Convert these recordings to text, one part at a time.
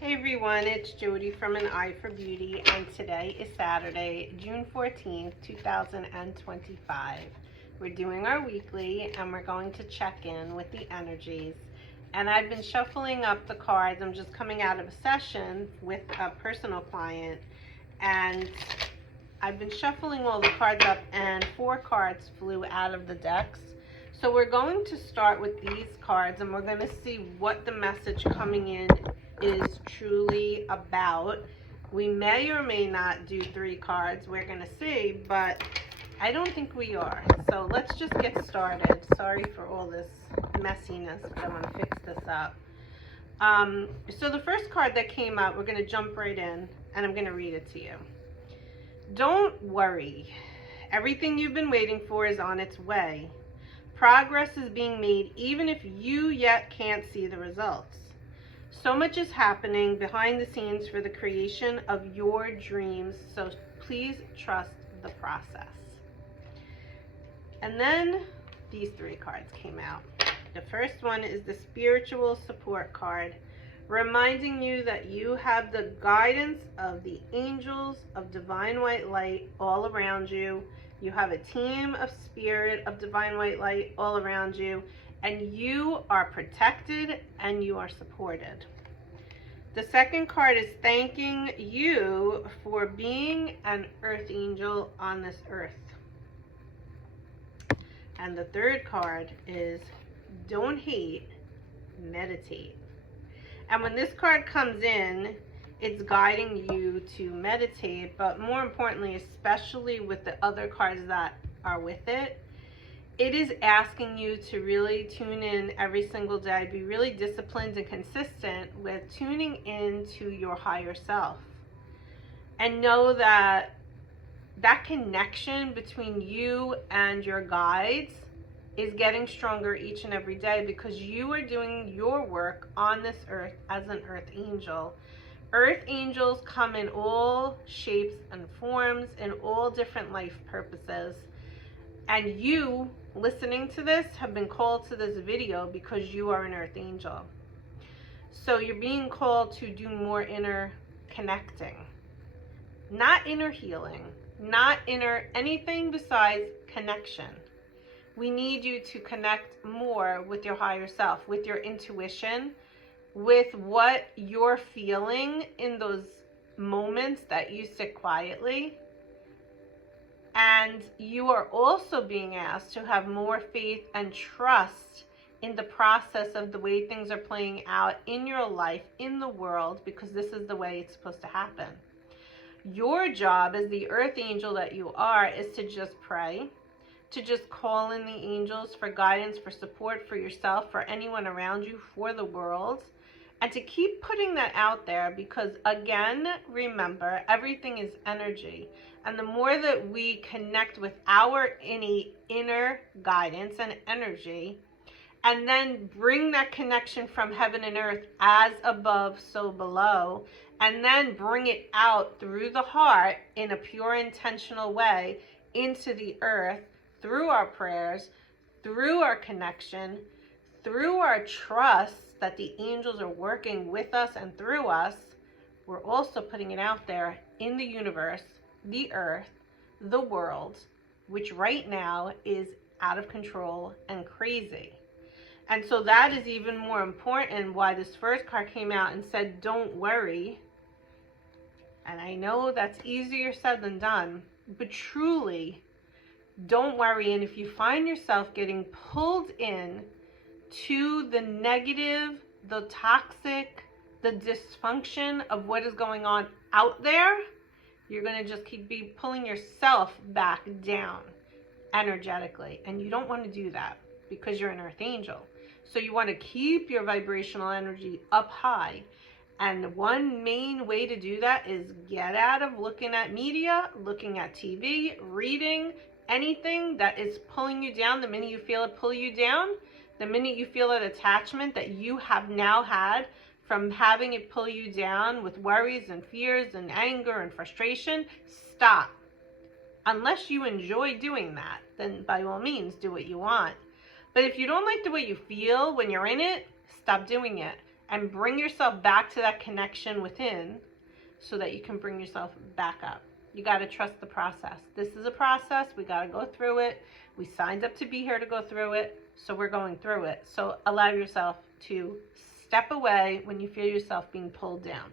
Hey everyone, it's Jody from An Eye for Beauty, and today is Saturday, June 14th, 2025. We're doing our weekly, and we're going to check in with the energies. And I've been shuffling up the cards. I'm just coming out of a session with a personal client, and I've been shuffling all the cards up, and 4 cards flew out of the decks. So we're going to start with these cards, and we're going to see what the message coming in is truly about. We may or may not do 3 cards, we're going to see, but I don't think we are. So let's just get started. Sorry for all this messiness, but I want to fix this up. So the first card that came out, we're going to jump right in, and I'm going to read it to you. Don't worry. Everything you've been waiting for is on its way. Progress is being made even if you yet can't see the results. So much is happening behind the scenes for the creation of your dreams, so please trust the process. And then these 3 cards came out. The first one is the spiritual support card, reminding you that you have the guidance of the angels of divine white light all around you. You have a team of spirit of divine white light all around you, and you are protected and you are supported. The second card is thanking you for being an earth angel on this earth. And the third card is don't hate, meditate. And when this card comes in, it's guiding you to meditate, but more importantly, especially with the other cards that are with it, it is asking you to really tune in every single day, be really disciplined and consistent with tuning into your higher self. And know that that connection between you and your guides is getting stronger each and every day, because you are doing your work on this earth as an earth angel. Earth angels come in all shapes and forms, in all different life purposes. And you, listening to this, have been called to this video because you are an earth angel. So you're being called to do more inner connecting. Not inner healing, not inner anything besides connection. We need you to connect more with your higher self, with your intuition, with what you're feeling in those moments that you sit quietly. And you are also being asked to have more faith and trust in the process of the way things are playing out in your life, in the world, because this is the way it's supposed to happen. Your job as the earth angel that you are is to just pray, to just call in the angels for guidance, for support, for yourself, for anyone around you, for the world, and to keep putting that out there, because again, remember, everything is energy. And the more that we connect with our inner guidance and energy, and then bring that connection from heaven and earth, as above, so below, and then bring it out through the heart in a pure, intentional way into the earth, through our prayers, through our connection, through our trust that the angels are working with us and through us, we're also putting it out there in the universe, the earth, the world, which right now is out of control and crazy. And so that is even more important why this first card came out and said, don't worry. And I know that's easier said than done, but truly, don't worry. And if you find yourself getting pulled in to the negative, the toxic, the dysfunction of what is going on out there, you're going to just keep pulling yourself back down energetically. And you don't want to do that because you're an earth angel. So you want to keep your vibrational energy up high. And one main way to do that is get out of looking at media, looking at TV, reading, anything that is pulling you down. The minute you feel it pull you down, the minute you feel that attachment that you have now had from having it pull you down with worries and fears and anger and frustration, stop. Unless you enjoy doing that, then by all means do what you want. But if you don't like the way you feel when you're in it, stop doing it. and bring yourself back to that connection within so that you can bring yourself back up. You got to trust the process. This is a process. We got to go through it. We signed up to be here to go through it, so we're going through it. So allow yourself to step away when you feel yourself being pulled down.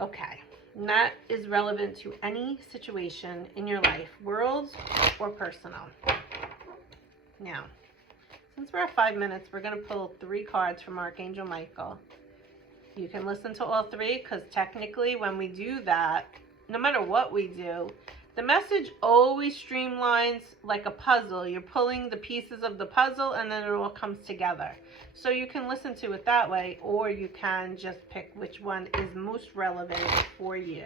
Okay, and that is relevant to any situation in your life, world or personal. Now, since we're at 5 minutes, we're going to pull 3 cards from Archangel Michael. You can listen to all 3 because technically when we do that, no matter what we do, the message always streamlines like a puzzle. You're pulling the pieces of the puzzle and then it all comes together. So you can listen to it that way, or you can just pick which one is most relevant for you.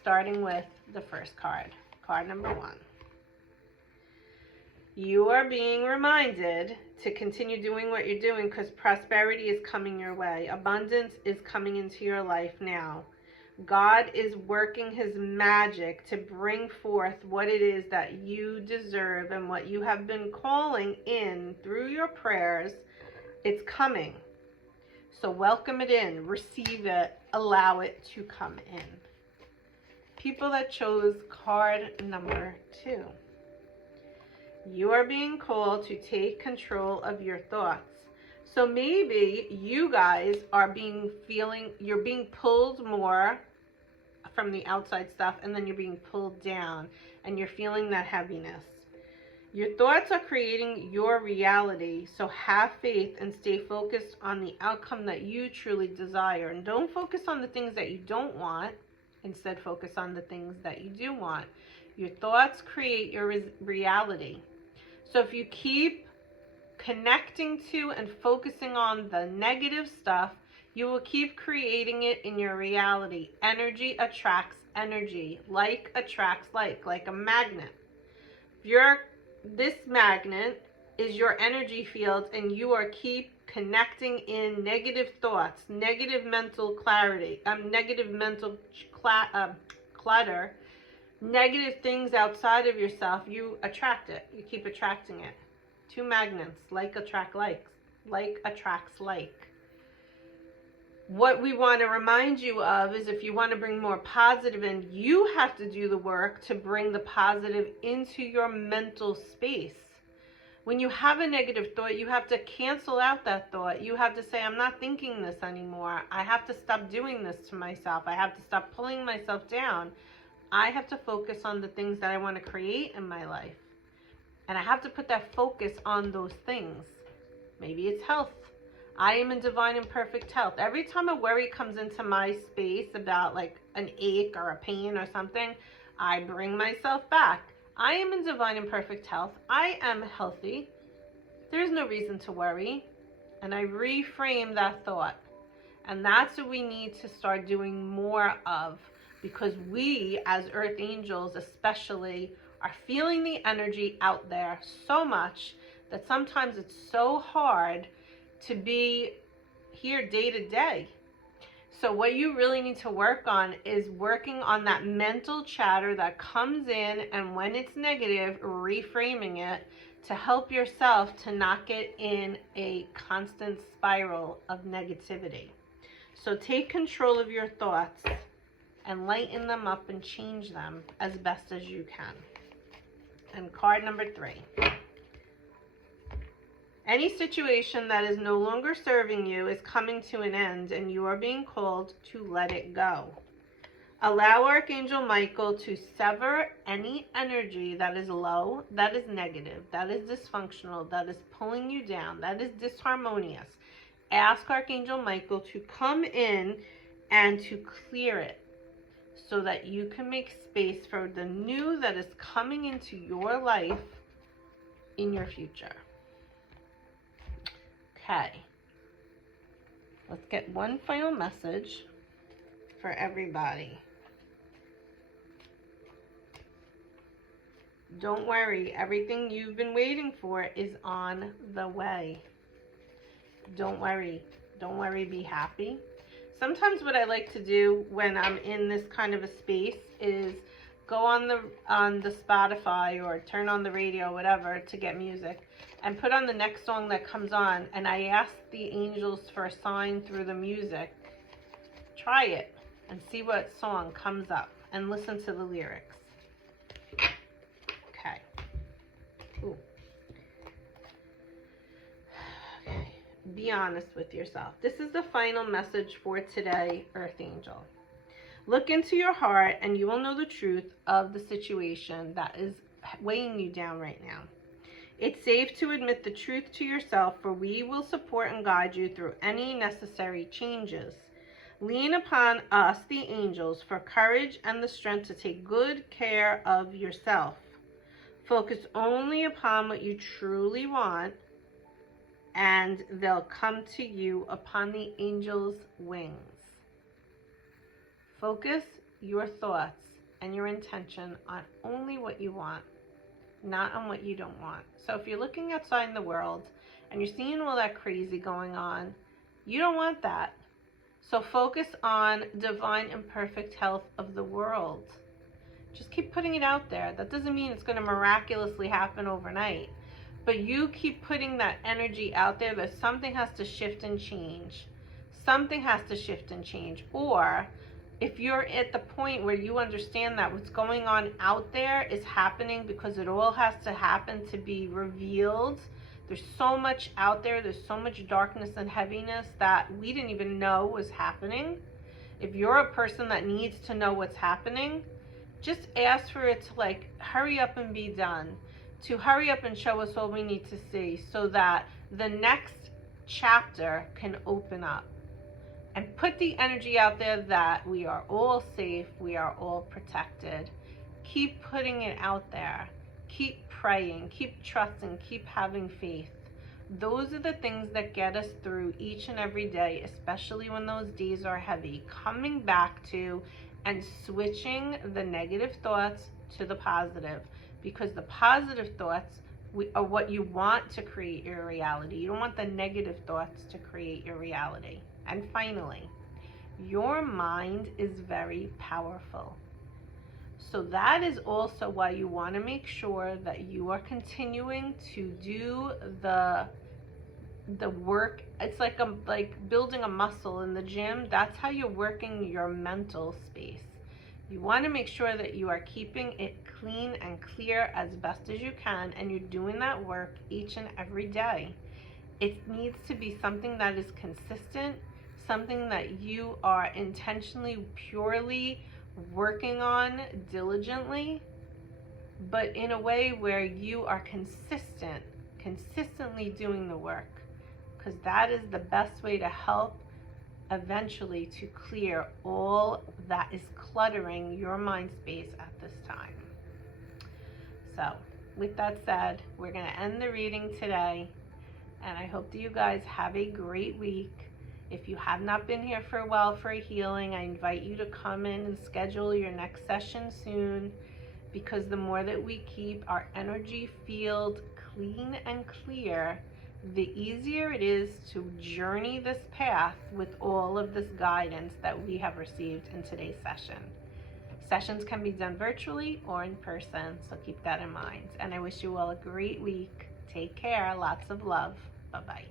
Starting with the first card, card number 1. You are being reminded to continue doing what you're doing because prosperity is coming your way. Abundance is coming into your life now. God is working his magic to bring forth what it is that you deserve and what you have been calling in through your prayers. It's coming. So welcome it in, receive it, allow it to come in. People that chose card number 2. You are being called to take control of your thoughts. So maybe you guys are you're being pulled more from the outside stuff, and then you're being pulled down and you're feeling that heaviness. Your thoughts are creating your reality, so have faith and stay focused on the outcome that you truly desire. And don't focus on the things that you don't want. Instead, focus on the things that you do want. Your thoughts create your reality. So if you keep connecting to and focusing on the negative stuff, you will keep creating it in your reality. Energy attracts energy. Like attracts like a magnet. This magnet is your energy field, and you are keep connecting in negative thoughts, negative mental clarity, negative mental clutter, negative things outside of yourself. You attract it. You keep attracting it. 2 magnets. Like attract like. Like attracts like. What we want to remind you of is if you want to bring more positive in, you have to do the work to bring the positive into your mental space. When you have a negative thought, you have to cancel out that thought. You have to say, I'm not thinking this anymore. I have to stop doing this to myself. I have to stop pulling myself down. I have to focus on the things that I want to create in my life. And I have to put that focus on those things. Maybe it's health. I am in divine and perfect health. Every time a worry comes into my space about like an ache or a pain or something, I bring myself back. I am in divine and perfect health. I am healthy. There's no reason to worry. And I reframe that thought. And that's what we need to start doing more of, because we as earth angels especially are feeling the energy out there so much that sometimes it's so hard to be here day to day. So what you really need to work on is working on that mental chatter that comes in, and when it's negative, reframing it to help yourself to not get in a constant spiral of negativity. So take control of your thoughts and lighten them up and change them as best as you can. And card number 3. Any situation that is no longer serving you is coming to an end, and you are being called to let it go. Allow Archangel Michael to sever any energy that is low, that is negative, that is dysfunctional, that is pulling you down, that is disharmonious. Ask Archangel Michael to come in and to clear it so that you can make space for the new that is coming into your life in your future. Okay, let's get one final message for everybody. Don't worry, everything you've been waiting for is on the way. Don't worry, be happy. Sometimes what I like to do when I'm in this kind of a space is go on the Spotify or turn on the radio, whatever, to get music, and put on the next song that comes on, and I ask the angels for a sign through the music. Try it and see what song comes up and listen to the lyrics. Okay. Ooh. Okay. Be honest with yourself. This is the final message for today, Earth Angel. Look into your heart and you will know the truth of the situation that is weighing you down right now. It's safe to admit the truth to yourself, for we will support and guide you through any necessary changes. Lean upon us, the angels, for courage and the strength to take good care of yourself. Focus only upon what you truly want, and they'll come to you upon the angels' wings. Focus your thoughts and your intention on only what you want, not on what you don't want. So if you're looking outside in the world and you're seeing all that crazy going on, you don't want that. So focus on divine and perfect health of the world. Just keep putting it out there. That doesn't mean it's going to miraculously happen overnight, but you keep putting that energy out there that something has to shift and change. Something has to shift and change. Or if you're at the point where you understand that what's going on out there is happening because it all has to happen to be revealed. There's so much out there. There's so much darkness and heaviness that we didn't even know was happening. If you're a person that needs to know what's happening, just ask for it to hurry up and be done. To hurry up and show us all we need to see so that the next chapter can open up. And put the energy out there that we are all safe, we are all protected. Keep putting it out there. Keep praying, keep trusting, keep having faith. Those are the things that get us through each and every day, especially when those days are heavy. Coming back to and switching the negative thoughts to the positive, because the positive thoughts are what you want to create your reality. You don't want the negative thoughts to create your reality. And finally, your mind is very powerful. So that is also why you want to make sure that you are continuing to do the work. It's like building a muscle in the gym. That's how you're working your mental space. You want to make sure that you are keeping it clean and clear as best as you can, and you're doing that work each and every day. It needs to be something that is consistent, something that you are intentionally, purely working on diligently, but in a way where you are consistently doing the work, because that is the best way to help eventually to clear all that is cluttering your mind space at this time. So with that said, we're going to end the reading today, and I hope that you guys have a great week. If you have not been here for a while for a healing, I invite you to come in and schedule your next session soon, because the more that we keep our energy field clean and clear, the easier it is to journey this path with all of this guidance that we have received in today's session. Sessions can be done virtually or in person, so keep that in mind. And I wish you all a great week. Take care. Lots of love. Bye-bye.